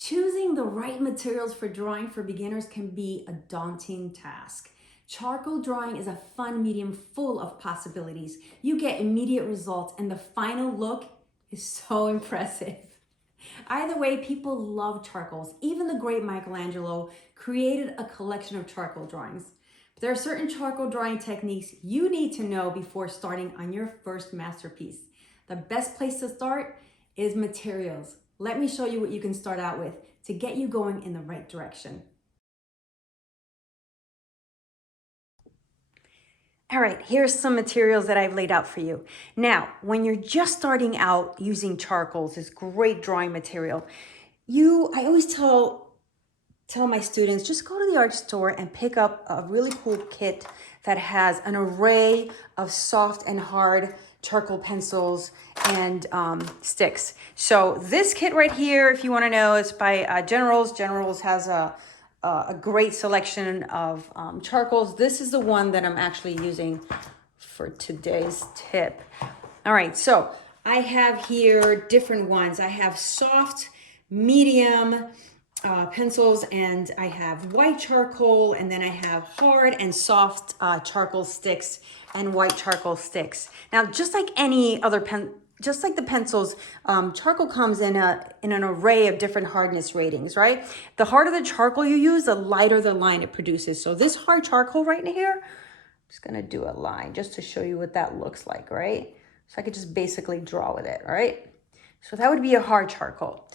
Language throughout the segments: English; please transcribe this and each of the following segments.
Choosing the right materials for drawing for beginners can be a daunting task. Charcoal drawing is a fun medium full of possibilities. You get immediate results and the final look is so impressive. Either way, people love charcoals. Even the great Michelangelo created a collection of charcoal drawings. But there are certain charcoal drawing techniques you need to know before starting on your first masterpiece. The best place to start is materials. Let me show you what you can start out with to get you going in the right direction. All right, here's some materials that I've laid out for you. Now, when you're just starting out using charcoals, this great drawing material, I always tell my students, just go to the art store and pick up a really cool kit that has an array of soft and hard charcoal pencils and sticks. So this kit right here, if you want to know, is by Generals. Generals has a great selection of charcoals. This is the one that I'm actually using for today's tip. All right, so I have here different ones. I have soft, medium pencils, and I have white charcoal, and then I have hard and soft charcoal sticks and white charcoal sticks. Now, just like any other just like the pencils, charcoal comes in an array of different hardness ratings, right? The harder the charcoal you use, the lighter the line it produces. So this hard charcoal right in here, I'm just gonna do a line just to show you what that looks like, right? So I could just basically draw with it, right? So that would be a hard charcoal.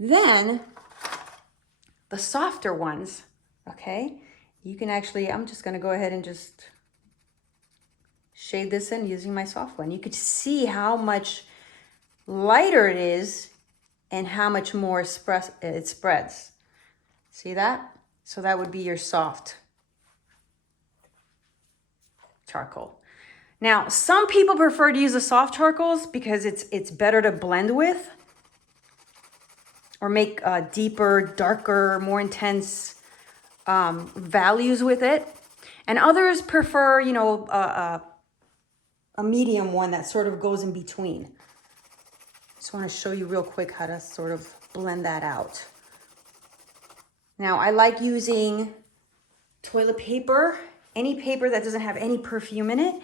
Then the softer ones, okay? You can actually, I'm just gonna go ahead and just shade this in using my soft one. You could see how much lighter it is and how much more it spreads. See that? So that would be your soft charcoal. Now, some people prefer to use the soft charcoals because it's better to blend with or make deeper, darker, more intense values with it. And others prefer, you know, a medium one that sort of goes in between. Just want to show you real quick how to sort of blend that out. Now, I like using toilet paper, any paper that doesn't have any perfume in it,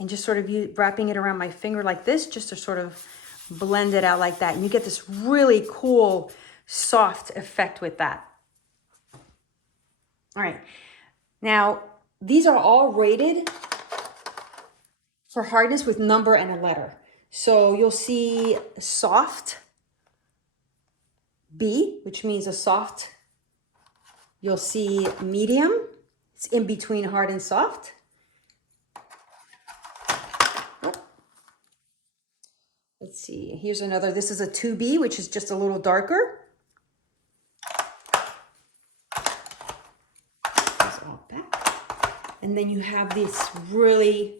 and just sort of wrapping it around my finger like this, just to sort of blend it out like that. And you get this really cool, soft effect with that. All right. Now, these are all rated for hardness with number and a letter. So you'll see soft B, which means a soft. You'll see medium. It's in between hard and soft. Let's see, here's another. This is a 2B, which is just a little darker. And then you have this really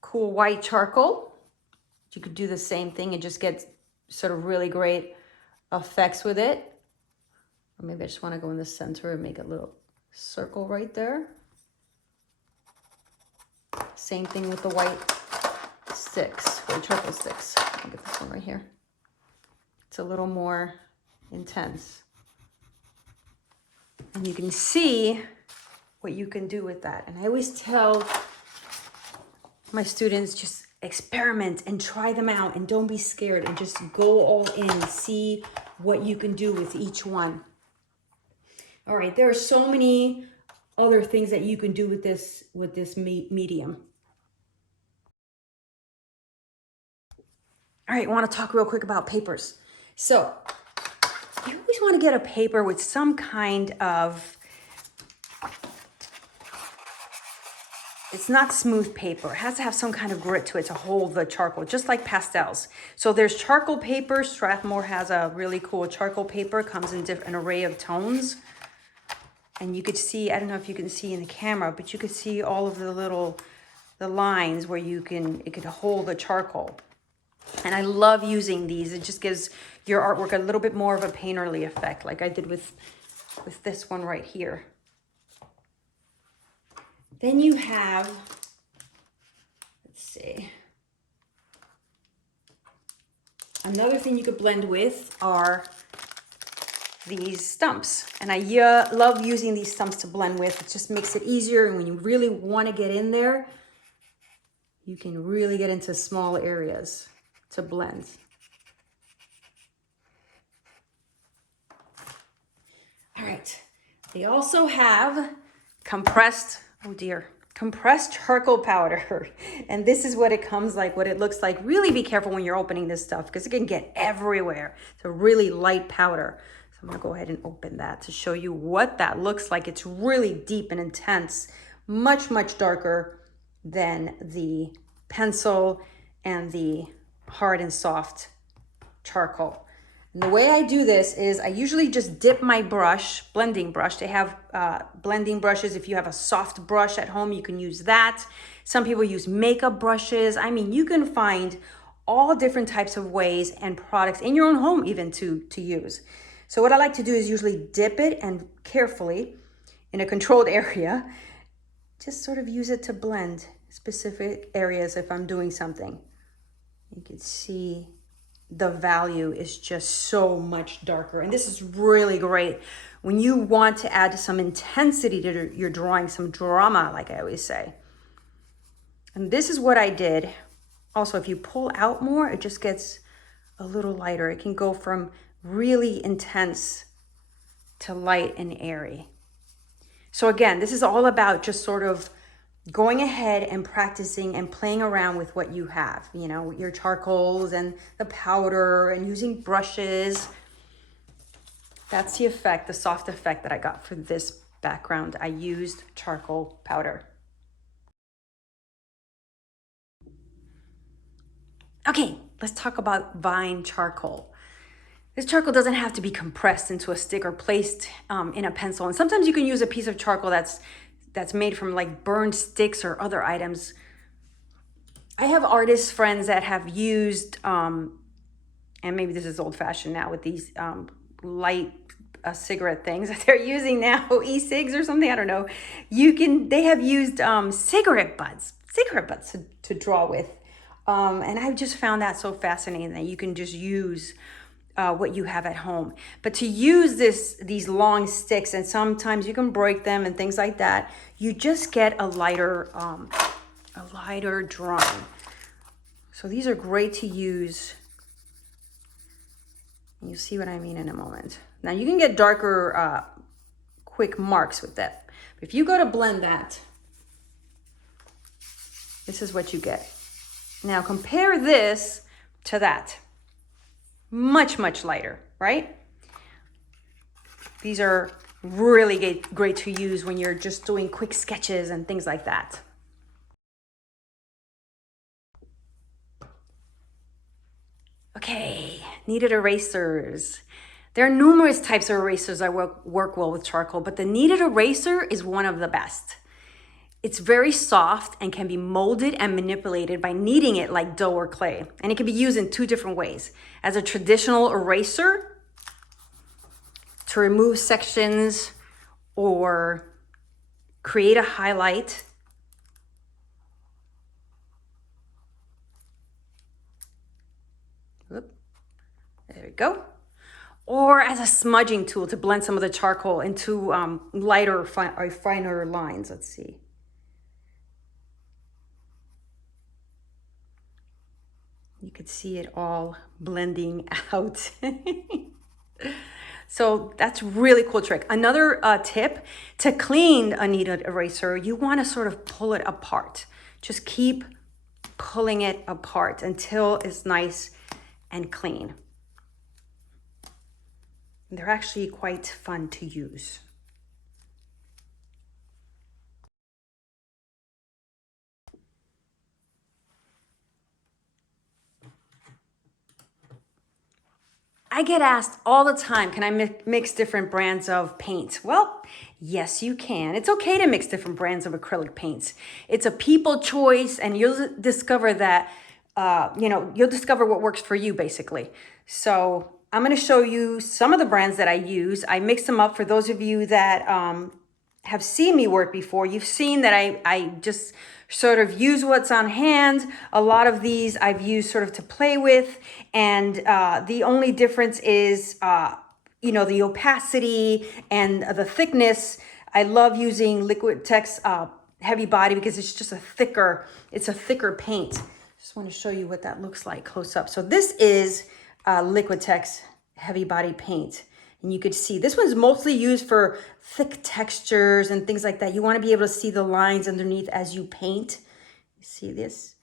cool white charcoal. You could do the same thing and just get sort of really great effects with it. Or maybe I just want to go in the center and make a little circle right there. Same thing with the white sticks, white charcoal sticks. I'll get this one right here. It's a little more intense. And you can see what you can do with that. And I always tell my students, just experiment and try them out and don't be scared and just go all in, see what you can do with each one. All right, there are so many other things that you can do with this medium. All right, I want to talk real quick about papers. So you always want to get a paper with some kind of, it's not smooth paper. It has to have some kind of grit to it to hold the charcoal, just like pastels. So there's charcoal paper. Strathmore has a really cool charcoal paper. Comes in an array of tones. And you could see, I don't know if you can see in the camera, but you could see all of the lines where it could hold the charcoal. And I love using these. It just gives your artwork a little bit more of a painterly effect, like I did with this one right here. Then you have, let's see, another thing you could blend with are these stumps. And I love using these stumps to blend with. It just makes it easier. And when you really want to get in there, you can really get into small areas to blend. All right. They also have compressed charcoal powder. And this is what it comes like, what it looks like. Really be careful when you're opening this stuff because it can get everywhere. It's a really light powder. So I'm gonna go ahead and open that to show you what that looks like. It's really deep and intense, much, much darker than the pencil and the hard and soft charcoal. And the way I do this is I usually just dip my brush, blending brush. They have blending brushes. If you have a soft brush at home, you can use that. Some people use makeup brushes. I mean, you can find all different types of ways and products in your own home even to use. So what I like to do is usually dip it and carefully in a controlled area, just sort of use it to blend specific areas if I'm doing something. You can see the value is just so much darker. And this is really great when you want to add some intensity to your drawing, some drama, like I always say. And this is what I did. Also, if you pull out more, it just gets a little lighter. It can go from really intense to light and airy. So again, this is all about just sort of going ahead and practicing and playing around with what you have, you know, your charcoals and the powder and using brushes. That's the effect, the soft effect that I got for this background. I used charcoal powder. Okay, let's talk about vine charcoal. This charcoal doesn't have to be compressed into a stick or placed in a pencil. And sometimes you can use a piece of charcoal that's made from like burned sticks or other items. I have artist friends that have used, and maybe this is old fashioned now with these light cigarette things that they're using now, e-cigs or something, I don't know. They have used cigarette butts to draw with. And I've just found that so fascinating that you can just use what you have at home. But to use these long sticks, and sometimes you can break them and things like that, you just get a lighter drawing. So these are great to use. You'll see what I mean in a moment. Now you can get darker, quick marks with that. But if you go to blend that, this is what you get. Now compare this to that. Much, much lighter, right? These are really great to use when you're just doing quick sketches and things like that. Okay, kneaded erasers. There are numerous types of erasers that work well with charcoal, but the kneaded eraser is one of the best. It's very soft and can be molded and manipulated by kneading it like dough or clay. And it can be used in two different ways. As a traditional eraser to remove sections or create a highlight. There we go. Or as a smudging tool to blend some of the charcoal into lighter or finer lines. Let's see. You could see it all blending out. So that's really cool trick. Another tip, to clean a kneaded eraser, you want to sort of pull it apart. Just keep pulling it apart until it's nice and clean. They're actually quite fun to use. I get asked all the time, can I mix different brands of paint? Well, yes, you can. It's okay to mix different brands of acrylic paints. It's a people choice, and you'll discover that, you'll discover what works for you, basically. So I'm going to show you some of the brands that I use. I mix them up for those of you that have seen me work before. You've seen that I just sort of use what's on hand. A lot of these I've used sort of to play with. And the only difference is you know, the opacity and the thickness. I love using Liquitex heavy body because it's just it's a thicker paint. Just want to show you what that looks like close up. So this is Liquitex heavy body paint. And you could see this one's mostly used for thick textures and things like that. You want to be able to see the lines underneath as you paint. You see this?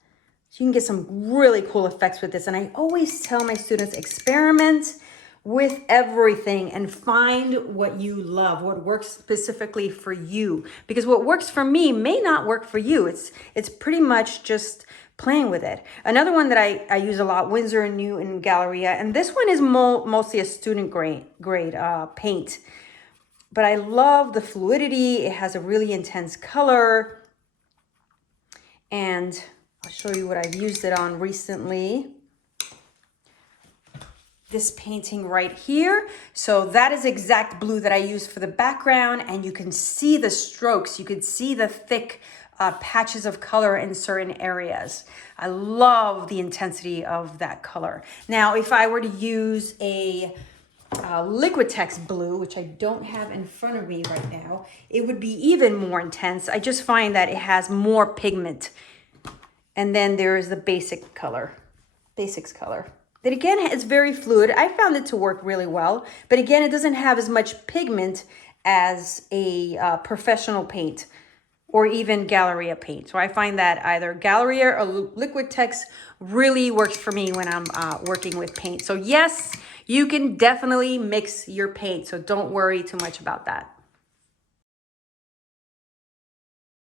So you can get some really cool effects with this. And I always tell my students, experiment with everything and find what you love, what works specifically for you. Because what works for me may not work for you. It's pretty much just playing with it. Another one that I use a lot, Winsor & Newton Galleria, and this one is mostly a student grade paint. But I love the fluidity. It has a really intense color. And I'll show you what I've used it on recently. This painting right here. So that is exact blue that I used for the background, and you can see the strokes. You can see the thick patches of color in certain areas. I love the intensity of that color. Now, if I were to use a Liquitex blue, which I don't have in front of me right now, it would be even more intense. I just find that it has more pigment. And then there is the basics color. That again is very fluid. I found it to work really well, but again, it doesn't have as much pigment as a professional paint or even Galleria paint. So I find that either Galleria or Liquitex really works for me when I'm working with paint. So yes, you can definitely mix your paint, so don't worry too much about that.